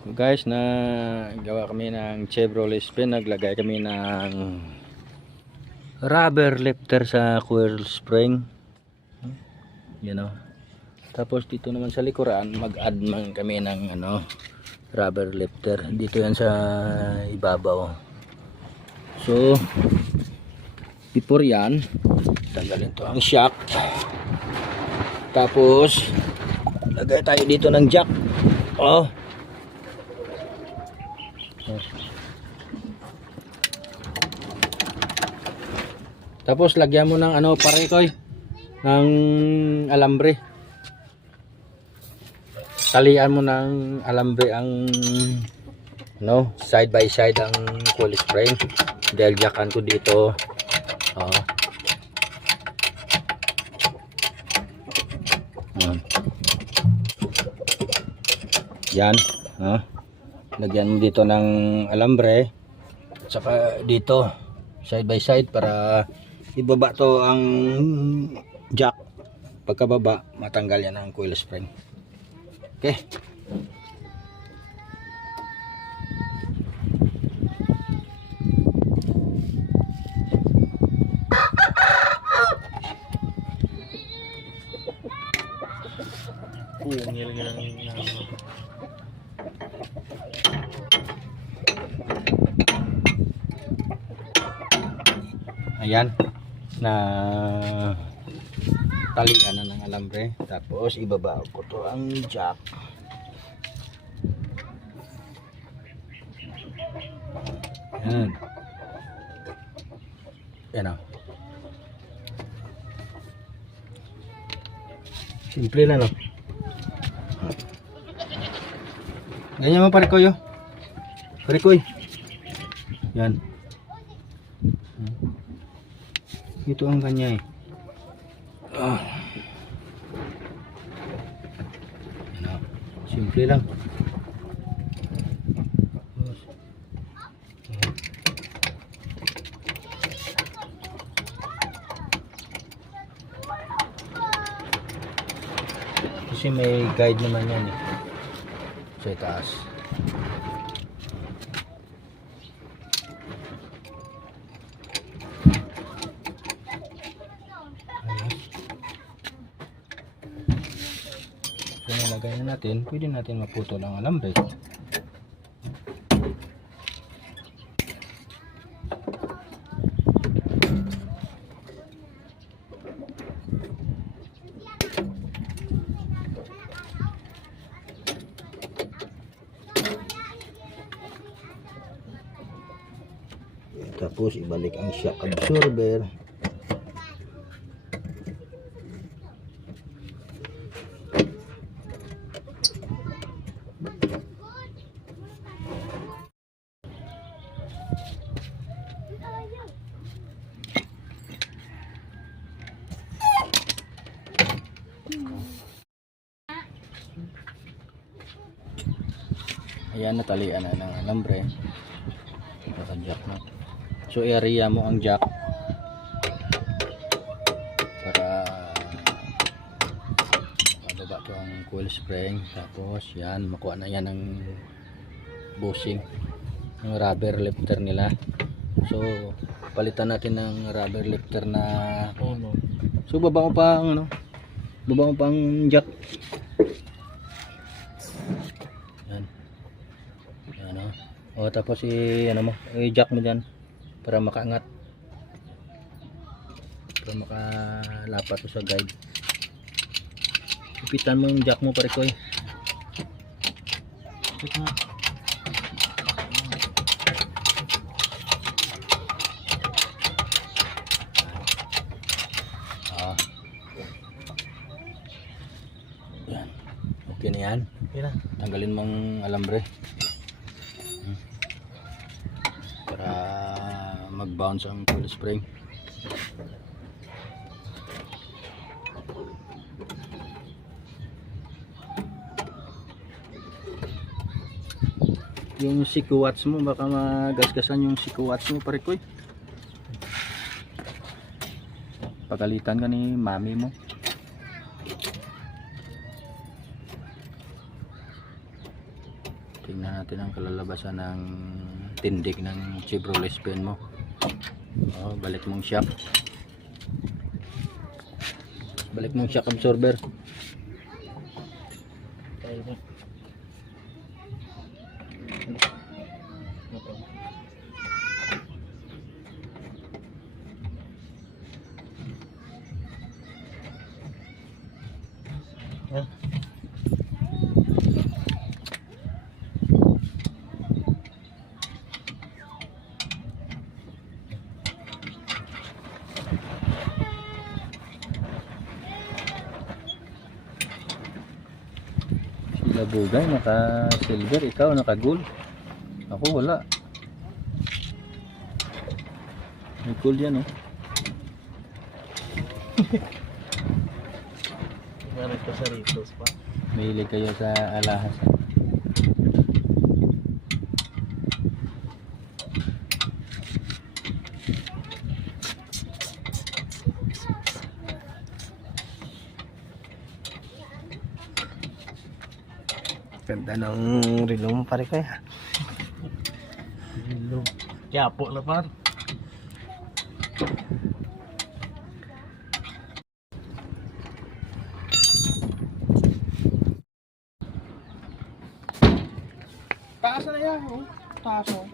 Guys, na gawa kami ng Chevrolet spin. Naglagay kami ng rubber lifter sa coil spring, you know. Tapos dito naman sa likuran mag-add man kami ng rubber lifter. Dito yan sa ibabaw. So before yan, tanggalin to ang shock. Tapos lagay tayo dito ng jack. Tapos lagyan mo ng parekoy ng alambre. Talian mo ng alambre ang side by side ang coil spring. Dahil jackan ko dito. Yan. Lagyan mo dito ng alambre. Saka dito side by side para ibaba to ang jack. Pagkababa matanggal yan ang coil spring. Okay. Ayan na talian na ng alambre. Tapos ibaba ko to ang jack. Ayan. Ayan o. Simple na, no? Ganyan mo, parikoy. Parikoy. Yan. Ito ang kanya eh. Simple lang. Kasi may guide naman yan eh. Sa taas. So nilagay na natin, pwede natin maputol ang alambre. Tapos ibalik ang shock absorber. Ayan, natalian na ng alambre. Naka-jack na. So area mo ang jack para mababa to ang coil spring. Tapos yan, makuha na yan ng bushing ng rubber lifter nila. So palitan natin ng rubber lifter na so baba mo pa ang baba mo pa ang jack. Yan. Yan tapos i-jack mo dyan para makaangat, para makalapat sa guide. Ipitan mo yung jack mo, parikoy. Yan. Okay na yan. Tanggalin mong alambre para mag-bounce ang coil spring. Yung sikuwats mo, baka magasgasan yung sikuwats mo, parikoy. Pagalitan ka ni mami mo. Tingnan natin ang kalalabasan ng tindig ng Chevrolet Spin mo. Balik mong shock. Balik mong shock absorber. Sila Bugay naka silver, ikaw naka gold. Ako wala. May gold yan, oh. Meron ka sa Ritos pa. Mahilig kayo sa alahas. Ganda ng relo mo pare kaya. Relo. Yapo na par. Taas na yan, oh. Taas, oh.